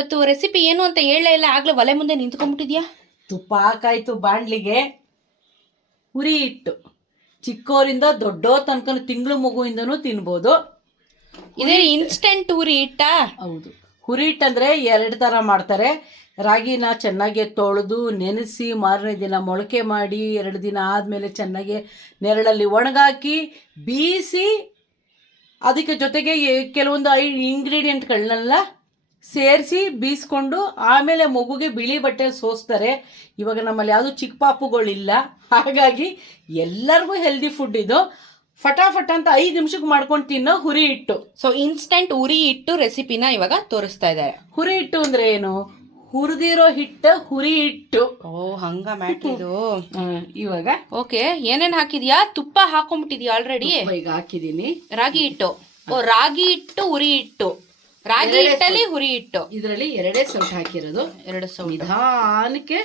ಇವತ್ತು ರೆಸಿಪಿ ಏನು ಅಂತ ಹೇಳಲೇ ಇಲ್ಲ, ಆಗ್ಲೇ ಒಲೆ ಮುಂದೆ ನಿಂತ್ಕೊಂಡ್ಬಿಟ್ಟಿದ್ಯಾ. ತುಪ್ಪ ಹಾಕಾಯ್ತು ಬಾಣ್ಲಿಗೆ, ಹುರಿ ಇಟ್ಟು ಚಿಕ್ಕವರಿಂದ ದೊಡ್ಡೋ ತನಕ ತಿಂಗಳು ಮಗುವಿಂದನೂ ತಿನ್ಬೋದು. ಇದೇ ಇನ್ಸ್ಟೆಂಟ್ ಹುರಿ ಹಿಟ್ಟ. ಹೌದು, ಹುರಿ ಹಿಟ್ಟಂದ್ರೆ 2 ಥರ ಮಾಡ್ತಾರೆ. ರಾಗಿನ ಚೆನ್ನಾಗಿ ತೊಳೆದು ನೆನೆಸಿ ಮಾರನೇ ದಿನ ಮೊಳಕೆ ಮಾಡಿ 2 ದಿನ ಆದಮೇಲೆ ಚೆನ್ನಾಗಿ ನೆರಳಲ್ಲಿ ಒಣಗಾಕಿ ಬೀಸಿ ಅದಕ್ಕೆ ಜೊತೆಗೆ ಕೆಲವೊಂದು ಇಂಗ್ರೀಡಿಯೆಂಟ್ಗಳನ್ನೆಲ್ಲ ಸೇರಿಸಿ ಬೀಸ್ಕೊಂಡು ಆಮೇಲೆ ಮಗುಗೆ ಬಿಳಿ ಬಟ್ಟೆ ಸೋಸ್ತಾರೆ. ಇವಾಗ ನಮ್ಮಲ್ಲಿ ಯಾವುದು ಚಿಕ್ಕ ಪಾಪುಗಳಿಲ್ಲ, ಹಾಗಾಗಿ ಎಲ್ಲರಿಗೂ ಹೆಲ್ದಿ ಫುಡ್ ಇದು. ಫಟಾಫಟ್ ಅಂತ 5 ನಿಮಿಷಕ್ಕೆ ಮಾಡ್ಕೊಂಡು ತಿನ್ನೋ ಹುರಿ ಹಿಟ್ಟು. ಸೊ ಇನ್ಸ್ಟೆಂಟ್ ಹುರಿ ಹಿಟ್ಟು ರೆಸಿಪಿನ ಇವಾಗ ತೋರಿಸ್ತಾ ಇದ್ದಾರೆ. ಹುರಿ ಹಿಟ್ಟು ಅಂದ್ರೆ ಏನು? ಹುರಿದಿರೋ ಹಿಟ್ಟು ಹುರಿ ಹಿಟ್ಟು. ಓ ಹಂಗ ಮ್ಯಾಟ್ರಿದು. ಇವಾಗ ಓಕೆ, ಏನೇನ್ ಹಾಕಿದ್ಯಾ? ತುಪ್ಪ ಹಾಕೊಂಡ್ಬಿಟ್ಟಿದ್ಯಾ ಆಲ್ರೆಡಿ? ಈಗ ಹಾಕಿದೀನಿ. ರಾಗಿ ಹಿಟ್ಟು. ಓ ರಾಗಿ ಹಿಟ್ಟು ಹುರಿ ಹಿಟ್ಟು. ರಾಗಿ ಹಿಟ್ಟಲ್ಲಿ ಹುರಿ ಹಿಟ್ಟು. ಇದರಲ್ಲಿ 2 ಸೌಟ್ ಹಾಕಿರೋದು. 2 ಸೌಟ್ ನಿಧಾನಕ್ಕೆ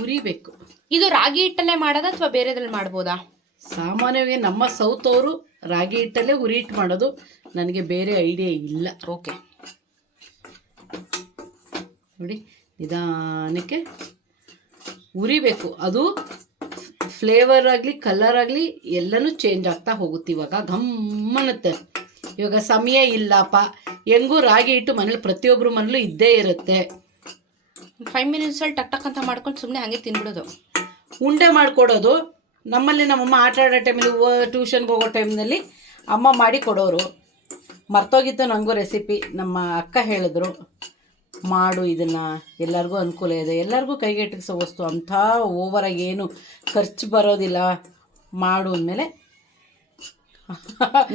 ಹುರಿಬೇಕು. ಇದು ರಾಗಿ ಹಿಟ್ಟಲ್ಲೇ ಮಾಡೋದಾ ಅಥವಾ ಬೇರೆದ್ರಲ್ಲಿ ಮಾಡ್ಬೋದಾ? ಸಾಮಾನ್ಯವಾಗಿ ನಮ್ಮ ಸೌತ್ ಅವರು ರಾಗಿ ಹಿಟ್ಟಲ್ಲೇ ಹುರಿ ಹಿಟ್ಟು ಮಾಡೋದು. ನನಗೆ ಬೇರೆ ಐಡಿಯಾ ಇಲ್ಲ. ಓಕೆ ನೋಡಿ, ನಿಧಾನಕ್ಕೆ ಹುರಿಬೇಕು. ಅದು ಫ್ಲೇವರ್ ಆಗಲಿ ಕಲರ್ ಆಗಲಿ ಎಲ್ಲನೂ ಚೇಂಜ್ ಆಗ್ತಾ ಹೋಗುತ್ತೆ. ಇವಾಗ ಗಮ್ಮನ್ನುತ್ತೆ. ಇವಾಗ ಸಮಯ ಇಲ್ಲಪ್ಪ, ಹೆಂಗೂ ರಾಗಿ ಹಿಟ್ಟು ಮನೇಲಿ ಪ್ರತಿಯೊಬ್ಬರು ಮನೇಲೂ ಇದ್ದೇ ಇರುತ್ತೆ. 5 ಮಿನಿಟ್ಸಲ್ಲಿ ಟಕ್ ಟಕ್ ಅಂತ ಮಾಡ್ಕೊಂಡು ಸುಮ್ಮನೆ ಹಾಗೆ ತಿನ್ಬಿಡೋದು. ಉಂಡೆ ಮಾಡಿಕೊಡೋದು. ನಮ್ಮಲ್ಲಿ ನಮ್ಮಮ್ಮ ಆಟ ಆಡೋ ಟೈಮಲ್ಲಿ ಟ್ಯೂಷನ್ಗೆ ಹೋಗೋ ಟೈಮ್ನಲ್ಲಿ ಅಮ್ಮ ಮಾಡಿ ಕೊಡೋರು. ಮರ್ತೋಗಿತ್ತು ನನಗೂ ರೆಸಿಪಿ. ನಮ್ಮ ಅಕ್ಕ ಹೇಳಿದ್ರು, ಮಾಡು ಇದನ್ನು, ಎಲ್ಲರಿಗೂ ಅನುಕೂಲ ಇದೆ, ಎಲ್ಲರಿಗೂ ಕೈಗೆಟಕಿಸೋ ವಸ್ತು, ಅಂಥ ಓವರಾಗಿ ಏನು ಖರ್ಚು ಬರೋದಿಲ್ಲ, ಮಾಡು ಅಂದಮೇಲೆ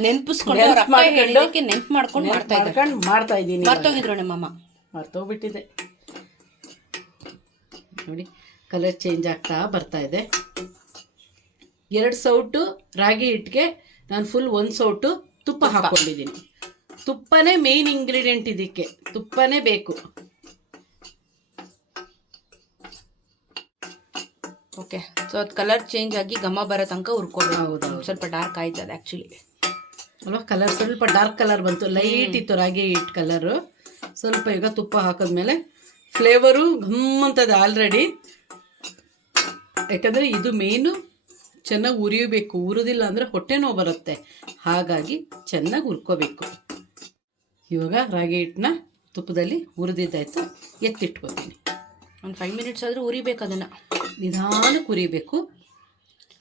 ನೆನಪಿಸ್ಕೊಂಡು ಮಾಡ್ಕೊಂಡು ಮಾಡ್ತಾ ಇದ್ದೀನಿ. ಮರ್ತೋಗಿದ್ರು ನಮ್ಮಮ್ಮ, ಮರ್ತೋಗ್ಬಿಟ್ಟಿದೆ. ನೋಡಿ, ಕಲರ್ ಚೇಂಜ್ ಆಗ್ತಾ ಬರ್ತಾ ಇದೆ. 2 ಸೌಟು ರಾಗಿ ಹಿಟ್ಟಿಗೆ ನಾನು ಫುಲ್ 1 ಸೌಟು ತುಪ್ಪ ಹಾಕ್ಕೊಂಡಿದ್ದೀನಿ. ತುಪ್ಪನೇ ಮೇನ್ ಇಂಗ್ರೀಡಿಯೆಂಟ್, ಇದಕ್ಕೆ ತುಪ್ಪನೇ ಬೇಕು. ಓಕೆ, ಸೊ ಅದು ಕಲರ್ ಚೇಂಜ್ ಆಗಿ ಘಮ ಬರೋ ತನಕ ಹುರ್ಕೋಬೇಕು. ಹೌದು, ಸ್ವಲ್ಪ ಡಾರ್ಕ್ ಆಯ್ತದೆ ಆ್ಯಕ್ಚುಲಿ ಅಲ್ವಾ. ಕಲರ್ ಸ್ವಲ್ಪ ಡಾರ್ಕ್ ಕಲರ್ ಬಂತು, ಲೈಟ್ ಇತ್ತು ರಾಗಿ ಹಿಟ್ಟು ಕಲರು. ಸ್ವಲ್ಪ ಈಗ ತುಪ್ಪ ಹಾಕಿದ್ಮೇಲೆ ಫ್ಲೇವರು ಘಮ್ಮಂತದೆ ಆಲ್ರೆಡಿ. ಯಾಕಂದರೆ ಇದು ಮೇನು ಚೆನ್ನಾಗಿ ಉರಿಯಬೇಕು. ಉರಿದಿಲ್ಲ ಅಂದರೆ ಹೊಟ್ಟೆ ನೋವು ಬರುತ್ತೆ, ಹಾಗಾಗಿ ಚೆನ್ನಾಗಿ ಹುರ್ಕೋಬೇಕು. ಇವಾಗ ರಾಗಿ ಹಿಟ್ಟನ್ನ ತುಪ್ಪದಲ್ಲಿ ಹುರಿದಿದ್ದಾಯ್ತು, ಎತ್ತಿಟ್ಕೋತೀನಿ. ಒಂದು 5 ಮಿನಿಟ್ಸ್ ಆದರೂ ಉರಿಬೇಕು. ಅದನ್ನು ನಿಧಾನಕ್ಕೆ ಉರಿಬೇಕು.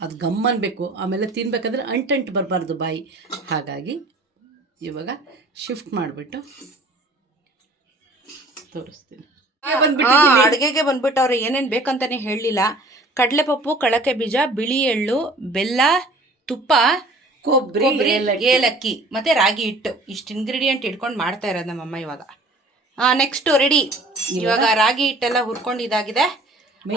ಅದು ಗಮ್ಮನ್ಬೇಕು. ಆಮೇಲೆ ತಿನ್ಬೇಕಾದ್ರೆ ಅಂಟಂಟು ಬರಬಾರ್ದು ಬಾಯಿ, ಹಾಗಾಗಿ ಇವಾಗ ಶಿಫ್ಟ್ ಮಾಡಿಬಿಟ್ಟು ತೋರಿಸ್ತೀನಿ. ಅಡುಗೆಗೆ ಬಂದ್ಬಿಟ್ಟವ್ರೆ. ಏನೇನು ಬೇಕಂತಾನೆ ಹೇಳಲಿಲ್ಲ. ಕಡಲೆಪಪ್ಪು, ಕಳಕೆ ಬೀಜ, ಬಿಳಿ ಎಳ್ಳು, ಬೆಲ್ಲ, ತುಪ್ಪ, ಕೊಬ್ಬರಿ, ಏಲಕ್ಕಿ ಮತ್ತು ರಾಗಿ ಹಿಟ್ಟು. ಇಷ್ಟು ಇಂಗ್ರೀಡಿಯೆಂಟ್ ಇಟ್ಕೊಂಡು ಮಾಡ್ತಾ ಇರೋದು ನಮ್ಮಮ್ಮ ಇವಾಗ. Next ready. ಇವಾಗ ರಾಗಿ ಹಿಟ್ಟೆಲ್ಲ ಹುರ್ಕೊಂಡಿದ್ದಾಗಿದೆ.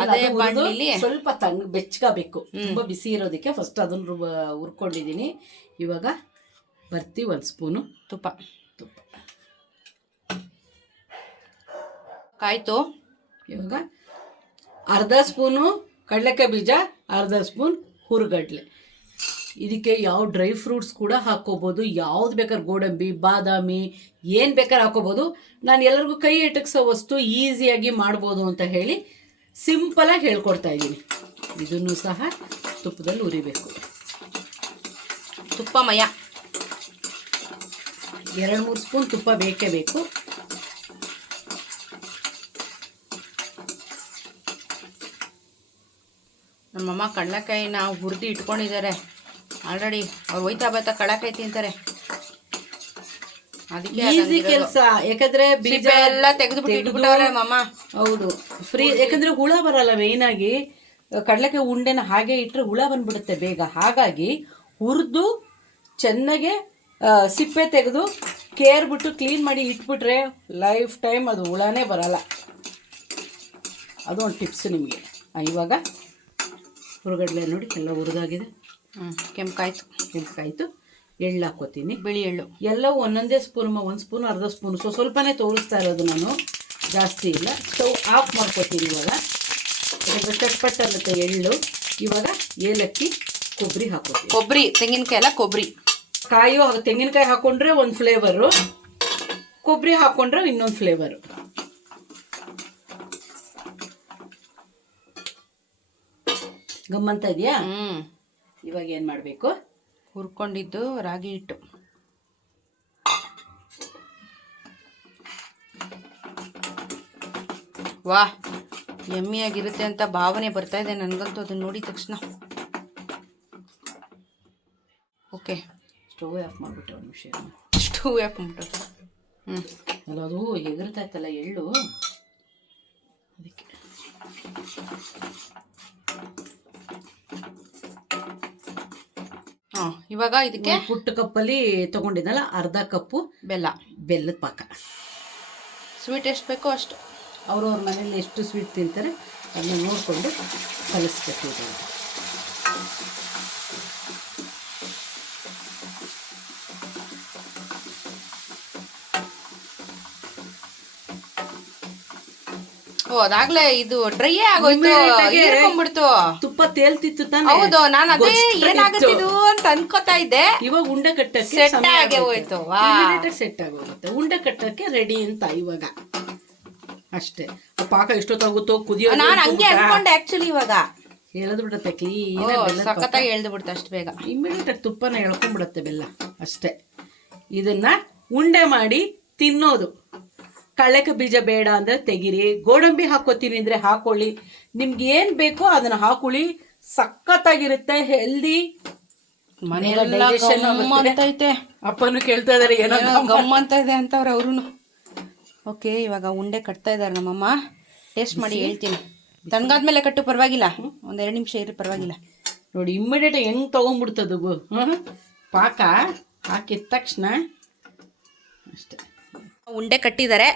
ಅದೇ ಬಾಣಲಿಲಿ ಸ್ವಲ್ಪ ಬೆಚ್ಚಗಬೇಕು, ತುಂಬ ಬಿಸಿ ಇರೋದಕ್ಕೆ ಫಸ್ಟ್ ಅದನ್ನು ಹುರ್ಕೊಂಡಿದ್ದೀನಿ. ಇವಾಗ ಬರ್ತಿ 1 ಸ್ಪೂನು ತುಪ್ಪ ಕಾಯ್ತು. ಇವಾಗ ಅರ್ಧ ಸ್ಪೂನು ಕಡಲೆಕಾಯಿ ಬೀಜ, ಅರ್ಧ ಸ್ಪೂನ್ ಹುರುಗಡ್ಲೆ. ಇದಕ್ಕೆ ಯಾವ ಡ್ರೈ ಫ್ರೂಟ್ಸ್ ಕೂಡ ಹಾಕ್ಕೋಬೋದು. ಯಾವ್ದು ಬೇಕಾದ್ರೆ ಗೋಡಂಬಿ, ಬಾದಾಮಿ, ಏನು ಬೇಕಾದ್ರೆ ಹಾಕೋಬೋದು. ನಾನು ಎಲ್ಲರಿಗೂ ಕೈ ಎಟಕ್ಸೋ ವಸ್ತು ಈಸಿಯಾಗಿ ಮಾಡ್ಬೋದು ಅಂತ ಹೇಳಿ ಸಿಂಪಲಾಗಿ ಹೇಳ್ಕೊಡ್ತಾ ಇದ್ದೀನಿ. ಇದನ್ನು ಸಹ ತುಪ್ಪದಲ್ಲಿ ಹುರಿಬೇಕು. ತುಪ್ಪಮಯ 2-3 ಸ್ಪೂನ್ ತುಪ್ಪ ಬೇಕೇ ಬೇಕು. ನಮ್ಮಮ್ಮ ಕಡಲೆಕಾಯಿನ ಹುರಿದು ಇಟ್ಕೊಂಡಿದ್ದಾರೆ ಆಲ್ರೆಡಿ. ಅವ್ರು ಹೋಯ್ತಾ ಬರ್ತಾ ಕಡಲೆಕಾಯಿ ತಿಂತಾರೆ, ಅದಕ್ಕೆ ಈಸಿ ಕೆಲಸ. ಯಾಕಂದ್ರೆ ಬೀಜ ಎಲ್ಲ ತೆಗೆದುಬಿಟ್ಟವ್ರೆ ಮಮ್ಮ. ಹೌದು, ಫ್ರೀ. ಯಾಕಂದ್ರೆ ಹುಳ ಬರಲ್ಲ. ಮೇಯ್ನಾಗಿ ಕಡಲೆಕಾಯಿ ಉಂಡೆನ ಹಾಗೆ ಇಟ್ಟರೆ ಹುಳ ಬಂದ್ಬಿಡುತ್ತೆ ಬೇಗ. ಹಾಗಾಗಿ ಹುರಿದು ಚೆನ್ನಾಗೆ ಸಿಪ್ಪೆ ತೆಗೆದು ಕೇರ್ಬಿಟ್ಟು ಕ್ಲೀನ್ ಮಾಡಿ ಇಟ್ಬಿಟ್ರೆ ಲೈಫ್ ಟೈಮ್ ಅದು ಹುಳನೇ ಬರಲ್ಲ. ಅದು ಒಂದು ಟಿಪ್ಸ್ ನಿಮಗೆ. ಇವಾಗ ಹುರುಗಡ್ಲೆ ನೋಡಿ ಎಲ್ಲ ಹುರಿದಾಗಿದೆ. ಕೆಂಪಾಯ್ತು. ಎಳ್ಳು ಹಾಕೋತೀನಿ, ಬಿಳಿ ಎಳ್ಳು. ಎಲ್ಲವೂ ಒಂದೊಂದೇ ಸ್ಪೂನ್, 1 ಸ್ಪೂನ್, ಅರ್ಧ ಸ್ಪೂನ್. ಸ್ವಲ್ಪನೇ ತೋರಿಸ್ತಾ ಇರೋದು ನಾನು, ಜಾಸ್ತಿ ಇಲ್ಲ. ಸ್ಟವ್ ಆಫ್ ಮಾಡ್ಕೋತೀನಿ ಇವಾಗ. ಯಾಕಂದರೆ ಚಟ್ಪಟ್ ಅನ್ನುತ್ತೆ ಎಳ್ಳು. ಇವಾಗ ಏಲಕ್ಕಿ, ಕೊಬ್ಬರಿ ಹಾಕೋತೀನಿ. ಕೊಬ್ಬರಿ, ತೆಂಗಿನಕಾಯಿ ಎಲ್ಲ ಕೊಬ್ಬರಿ. ತೆಂಗಿನಕಾಯಿ ಹಾಕೊಂಡ್ರೆ ಒಂದು ಫ್ಲೇವರು, ಕೊಬ್ಬರಿ ಹಾಕೊಂಡ್ರೆ ಇನ್ನೊಂದು ಫ್ಲೇವರು. ಗಮ್ಮಂತ ಇದೆಯಾ? ಇವಾಗ ಏನು ಮಾಡಬೇಕು? ಹುರ್ಕೊಂಡಿದ್ದು ರಾಗಿ ಹಿಟ್ಟು. ವಾ, ಯಮ್ಮಿಯಾಗಿರುತ್ತೆ ಅಂತ ಭಾವನೆ ಬರ್ತಾ ಇದೆ ನನಗಂತೂ ಅದನ್ನ ನೋಡಿದ ತಕ್ಷಣ. ಓಕೆ, ಸ್ಟವ್ ಆಫ್ ಮಾಡಿಬಿಟ್ಟು ಒಂದು ನಿಮಿಷ. ಸ್ಟವ್ ಆಫ್ ಮಾಡ್ಬಿಟ್ಟು. ಅಲ್ಲ, ಅದು ಎಗರ್ತಾ ಇತ್ತಲ್ಲ ಎಳ್ಳು, ಅದಕ್ಕೆ. ಇವಾಗ ಇದಕ್ಕೆ ಪುಟ್ಟ ಕಪ್ಪಲ್ಲಿ ತಗೊಂಡಿದ್ದಲ್ಲ, ಅರ್ಧ ಕಪ್ಪು ಬೆಲ್ಲದ ಪಾಕ. ಸ್ವೀಟ್ ಎಷ್ಟು ಬೇಕೋ ಅಷ್ಟು ಅವ್ರವ್ರ ಮನೇಲಿ ಎಷ್ಟು ಸ್ವೀಟ್ ತಿಂತಾರೆ ಅದನ್ನ ನೋಡಿಕೊಂಡು ಕಲಿಸ್ಬೇಕು. ಅದಾಗ್ಲೇ ಇದು ಡ್ರೈ ಆಗೋಯ್ತು, ಹೀರ್ಕೊಂಡ್ಬಿಡ್ತು. ತುಪ್ಪ ತೇಲ್ತಿತ್ತು ತಾನೆ. ಹೌದು, ನಾನು ಅದೇ ಏನಾಗುತ್ತಿದ್ದು ಅಂತ ಅನ್ಕೋತಾ ಇದ್ದೆ. ಇವಾಗ ಉಂಡೆ ಕಟ್ಟಕ್ಕೆ ಸೆಟ್ ಆಗಿ ಹೋಯ್ತು. ಸೆಟ್ ಆಗೋಗುತ್ತೆ, ಉಂಡೆ ಕಟ್ಟಕ್ಕೆ ರೆಡಿ ಅಂತ ಇವಾಗ ಅಷ್ಟೇ. ಪಾಕ ಎಷ್ಟೊತ್ತಾಗುತ್ತೋ ಕುದಿಯೋ. ನಾನು ಹಂಗೆ ಅನ್ಕೊಂಡೆ ಆಕ್ಚುಲಿ. ಇವಾಗ ಎಳೆದು ಬಿಡುತ್ತೆ, ಕ್ಲೀನ್ ಸಖತ್ತಾಗಿ ಎಳ್ದು ಬಿಡುತ್ತೆ ಅಷ್ಟು ಬೇಗ. ಇಮಿಡಿಯೇಟ್ ಆಗಿ ತುಪ್ಪನ ಎಳ್ಕೊಂಡ್ಬಿಡುತ್ತೆ ಬೆಲ್ಲ ಅಷ್ಟೇ. ಇದನ್ನ ಉಂಡೆ ಮಾಡಿ ತಿನ್ನೋದು. ಕಳ್ಳೆಕ ಬೀಜ ಬೇಡ ಅಂದ್ರೆ ತೆಗಿರಿ, ಗೋಡಂಬಿ ಹಾಕೋತೀನಿ ಅಂದ್ರೆ ಹಾಕೊಳ್ಳಿ, ನಿಮ್ಗೆ ಏನ್ ಬೇಕೋ ಅದನ್ನ ಹಾಕೊಳ್ಳಿ. ಸಖತ್ತಾಗಿರುತ್ತೆ, ಹೆಲ್ದಿ. ಅಪ್ಪನು ಕೇಳ್ತಾ ಇದಾರೆ ಏನೋ ಗಮ್ಮಂತ ಇದೆ ಅಂತವ್ರೆ ಅವ್ರು. ಓಕೆ, ಇವಾಗ ಉಂಡೆ ಕಟ್ತಾ ಇದಾರೆ ನಮ್ಮಮ್ಮ. ಟೇಸ್ಟ್ ಮಾಡಿ ಹೇಳ್ತೀನಿ. ತಣ್ಣಗಾದ್ಮೇಲೆ ಕಟ್ಟು, ಪರವಾಗಿಲ್ಲ. ಒಂದ್ 2 ನಿಮಿಷ ಇರಿ, ಪರವಾಗಿಲ್ಲ. ನೋಡಿ ಇಮ್ಮಿಡಿಯೇಟ್ ಹೆಂಗ್ ತಗೊಂಡ್ಬಿಡ್ತದ ಪಾಕ ಹಾಕಿದ ತಕ್ಷಣ ಅಷ್ಟೇ. ಉಂಡೆ ಕಟ್ಟಿದ್ದಾರೆ,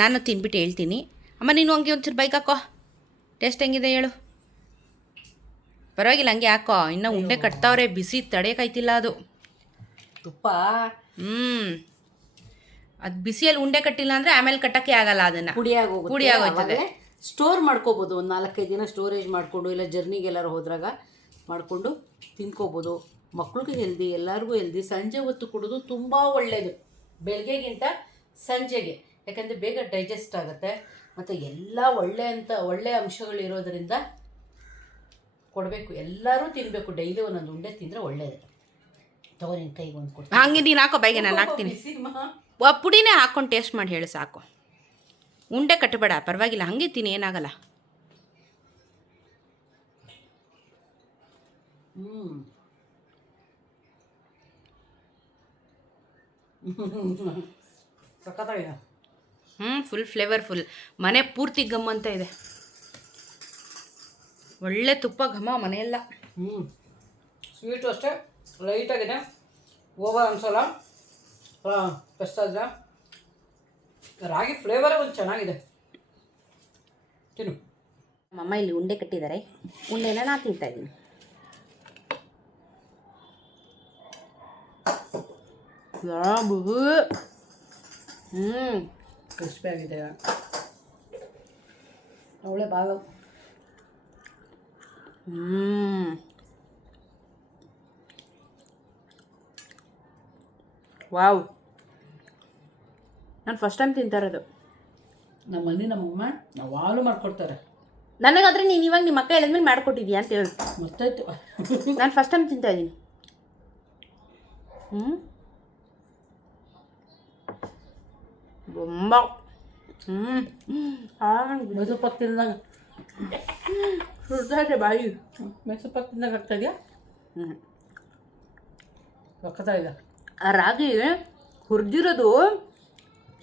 ನಾನು ತಿನ್ಬಿಟ್ಟು ಹೇಳ್ತೀನಿ. ಅಮ್ಮ ನೀನು ಹಂಗೆ ಒಂಚೂರು ಬೈಕ್ ಹಾಕೋ, ಟೇಸ್ಟ್ ಹೆಂಗಿದೆ ಹೇಳು. ಪರವಾಗಿಲ್ಲ, ಹಂಗೆ ಹಾಕೋ. ಇನ್ನು ಉಂಡೆ ಕಟ್ತಾವ್ರೆ, ಬಿಸಿ ತಡೆಯಕಾಯ್ತಿಲ್ಲ ಅದು ತುಪ್ಪ. ಅದು ಬಿಸಿಯಲ್ಲಿ ಉಂಡೆ ಕಟ್ಟಿಲ್ಲ ಅಂದರೆ ಆಮೇಲೆ ಕಟ್ಟಕ್ಕೆ ಆಗಲ್ಲ, ಅದನ್ನು ಪುಡಿ ಆಗೋಯ್ತದೆ. ಸ್ಟೋರ್ ಮಾಡ್ಕೋಬೋದು, ಒಂದು 4-5 ದಿನ ಸ್ಟೋರೇಜ್ ಮಾಡಿಕೊಂಡು, ಇಲ್ಲ ಜರ್ನಿಗೆ ಎಲ್ಲರೂ ಹೋದ್ರಾಗ ಮಾಡಿಕೊಂಡು ತಿನ್ಕೋಬೋದು. ಮಕ್ಳಿಗೆ ಹೆಲ್ದಿ, ಎಲ್ಲರಿಗೂ ಹೆಲ್ದಿ. ಸಂಜೆ ಹೊತ್ತು ಕುಡಿದು ತುಂಬ ಒಳ್ಳೆಯದು, ಬೆಳಗ್ಗೆಗಿಂತ ಸಂಜೆಗೆ. ಯಾಕಂದರೆ ಬೇಗ ಡೈಜೆಸ್ಟ್ ಆಗುತ್ತೆ ಮತ್ತು ಎಲ್ಲ ಒಳ್ಳೆಯ ಅಂಶಗಳಿರೋದ್ರಿಂದ ಕೊಡಬೇಕು. ಎಲ್ಲರೂ ತಿನ್ನಬೇಕು, ಡೈಲಿ ಒಂದೊಂದು ಉಂಡೆ ತಿಂದರೆ ಒಳ್ಳೆಯದು. ತಗೋ, ನಿನ್ನ ಕೈಗೆ ಒಂದು ಕೊಡ್ತೀನಿ. ಹಂಗೆ ನೀನು ಹಾಕೋ, ಬೈಗೆ ನಾನು ಹಾಕ್ತೀನಿ. ಪುಡಿನೇ ಹಾಕ್ಕೊಂಡು ಟೇಸ್ಟ್ ಮಾಡಿ ಹೇಳು ಸಾಕು. ಉಂಡೆ ಕಟ್ಟಬೇಡ, ಪರವಾಗಿಲ್ಲ, ಹಂಗೆ ತಿನ್ನಿ, ಏನಾಗಲ್ಲ. ಫುಲ್ ಫ್ಲೇವರ್ಫುಲ್, ಮನೆ ಪೂರ್ತಿ ಗಮ್ ಅಂತ ಇದೆ. ಒಳ್ಳೆ ತುಪ್ಪ ಘಮ ಮನೆಯೆಲ್ಲ. ಸ್ವೀಟು ಅಷ್ಟೇ ಲೈಟಾಗಿದೆ, ಓವರ್ ಅನ್ಸಲ್ಲ. ಕಷ್ಟ ರಾಗಿ ಫ್ಲೇವರೇ ಒಂದು ಚೆನ್ನಾಗಿದೆ. ತಿನ್ನು. ನಮ್ಮಮ್ಮ ಇಲ್ಲಿ ಉಂಡೆ ಕಟ್ಟಿದ್ದಾರೆ, ಉಂಡೆನ ನಾನು ತಿಂತಾ ಇದ್ದೀನಿ. ಕ್ರಿಸ್ಪಿ ಆಗಿದೆ, ಒಳ್ಳೆ ಬಾಗ. ವಾವ್, ನಾನು ಫಸ್ಟ್ ಟೈಮ್ ತಿಂತಾ ಇರೋದು. ನಮ್ಮಲ್ಲಿ ನಮ್ಮಮ್ಮ ಯಾವಾಗಲೂ ಮಾಡ್ಕೊಡ್ತಾರೆ. ನನಗಾದ್ರೆ ನೀನು ಇವಾಗ ನಿಮ್ಮ ಅಕ್ಕ ಹೇಳಿದ್ಮೇಲೆ ಮಾಡ್ಕೊಟ್ಟಿದ್ಯಾ ಅಂತ ಹೇಳು. ಮತ್ತಾಯ್ತು, ನಾನು ಫಸ್ಟ್ ಟೈಮ್ ತಿಂತಾ ಇದ್ದೀನಿ. ಬೊಂಬ. ಮೈಸೂರು ಪಾಕ್ ತಿಂದಾಗ ಸುಡ್ತಾ ಇದೆ ಬಾಯಿ. ಮೈಸೂರು ಪಾಕ್ ತಿಂದಾಗ ಆಗ್ತಾಯಿದೆಯಾ? ಸಕ್ಕತ್ತಾ ಇದೆ. ಆ ರಾಗಿ ಹುರಿದಿರೋದು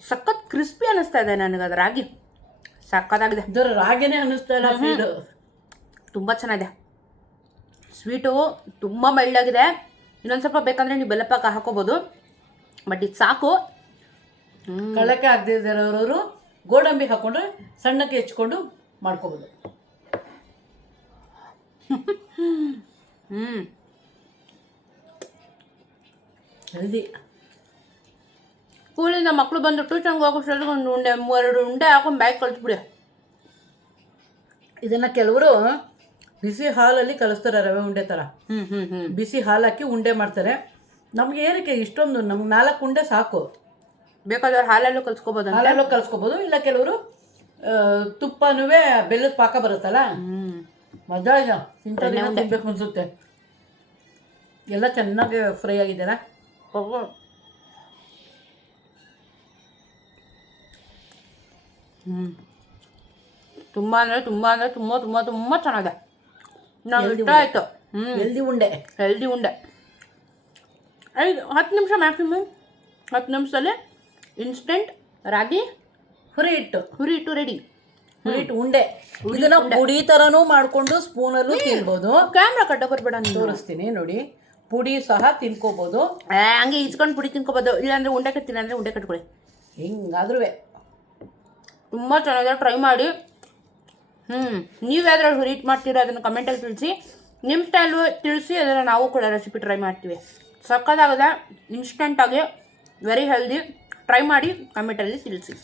ಸಖತ್ ಕ್ರಿಸ್ಪಿ ಅನ್ನಿಸ್ತಾ ಇದೆ ನನಗೆ. ಅದು ರಾಗಿ ಸಖತ್ತಾಗಿದೆ. ಇದರ ರಾಗಿನೇ ಅನ್ನಿಸ್ತಾ ಇಲ್ಲ, ಫೀಲ್ ತುಂಬ ಚೆನ್ನಾಗಿದೆ. ಸ್ವೀಟು ತುಂಬ ಮೈಲ್ಡಾಗಿದೆ. ಇನ್ನೊಂದು ಸ್ವಲ್ಪ ಬೇಕಂದರೆ ನೀವು ಬೆಲ್ಲ ಪಾಕ ಹಾಕೋಬೋದು, ಬಟ್ ಇದು ಸಾಕು. ಕಳಕ್ಕೆ ಆಗದಿರೋರು ಗೋಡಂಬಿ ಹಾಕ್ಕೊಂಡ್ರೆ ಸಣ್ಣಕ್ಕೆ ಹೆಚ್ಕೊಂಡು ಮಾಡ್ಕೋಬೋದು. ಹೆಲ್ದಿ. ಸ್ಕೂಲಿಂದ ಮಕ್ಕಳು ಬಂದು ಟ್ಯೂಷನ್ಗೆ ಹೋಗೋಷ್ಟೊತ್ತಿಗೆ ಒಂದು ಉಂಡೆ 2 ಉಂಡೆ ಹಾಕೊಂಡು ಬ್ಯಾಗ್ ಕಳಿಸ್ಬಿಡಿ. ಇದನ್ನು ಕೆಲವರು ಬಿಸಿ ಹಾಲಲ್ಲಿ ಕಲಿಸ್ತಾರೆ, ರವೆ ಉಂಡೆ ಥರ. ಬಿಸಿ ಹಾಲು ಹಾಕಿ ಉಂಡೆ ಮಾಡ್ತಾರೆ. ನಮ್ಗೆ ಏನಕ್ಕೆ ಇಷ್ಟೊಂದು? ನಮ್ಗೆ 4 ಉಂಡೆ ಸಾಕು. ಬೇಕಾದವ್ರು ಹಾಲಲ್ಲೂ ಕಲ್ಸ್ಕೊಬೋದು ಅಂತ. ಹಾಲಲ್ಲೂ ಕಲ್ಸ್ಕೊಬೋದು, ಇಲ್ಲ ಕೆಲವರು ತುಪ್ಪನೂ ಬೆಲ್ಲದ ಪಾಕ ಬರುತ್ತಲ್ಲ, ಮಜಾ ಇಲ್ಲ, ತಿನ್ಬೇಕು ಅನ್ಸುತ್ತೆ. ಎಲ್ಲ ಚೆನ್ನಾಗಿ ಫ್ರೈ ಆಗಿದೆಯಲ್ಲ. ತುಂಬ ಅಂದರೆ ತುಂಬ ಅಂದರೆ ತುಂಬ ತುಂಬ ತುಂಬ ಚೆನ್ನಾಗಿದೆ. ನಾವು ಇಷ್ಟ ಆಯಿತು. ಹೆಲ್ದಿ ಉಂಡೆ, ಹೆಲ್ದಿ ಉಂಡೆ. 10 ನಿಮಿಷ ಮ್ಯಾಕ್ಸಿಮಮ್, 10 ನಿಮಿಷದಲ್ಲಿ ಇನ್ಸ್ಟೆಂಟ್ ರಾಗಿ ಹುರಿ ಹಿಟ್ಟು ರೆಡಿ. ಉಂಡೆ. ಇದನ್ನ ಪುಡಿ ಥರನೂ ಮಾಡಿಕೊಂಡು ಸ್ಪೂನಲ್ಲೂ ತಿನ್ಬೋದು. ಕ್ಯಾಮ್ರಾ ಕಟ್ಟ ಬರ್ಬೇಡ, ನೀನು ತೋರಿಸ್ತೀನಿ ನೋಡಿ. ಪುಡಿ ಸಹ ತಿನ್ಕೋಬೋದು, ಹಂಗೆ ಇಸ್ಕೊಂಡು ಪುಡಿ ತಿನ್ಕೋಬೋದು. ಇಲ್ಲಾಂದರೆ ಉಂಡೆ ಕಟ್ತೀನಿ ಅಂದರೆ ಉಂಡೆ ಕಟ್ಕೊಳ್ಳಿ. ಹಿಂಗಾದ್ರೂ ತುಂಬ ಚೆನ್ನಾಗಿದೆ, ಟ್ರೈ ಮಾಡಿ. ನೀವು ಯಾವ್ದ್ರಲ್ಲಿ ಹುರಿ ಹಿಟ್ಟು ಮಾಡ್ತೀರೋ ಅದನ್ನು ಕಮೆಂಟಲ್ಲಿ ತಿಳಿಸಿ. ನಿಮ್ಮ ಸ್ಟೈಲು ತಿಳಿಸಿ, ಅದನ್ನು ನಾವು ಕೂಡ ರೆಸಿಪಿ ಟ್ರೈ ಮಾಡ್ತೀವಿ. ಸಕ್ಕತ್ತಾಗಿದೆ, ಇನ್ಸ್ಟೆಂಟಾಗಿ, ವೆರಿ ಹೆಲ್ದಿ. ಟ್ರೈ ಮಾಡಿ, ಕಮೆಂಟಲ್ಲಿ ತಿಳಿಸಿ.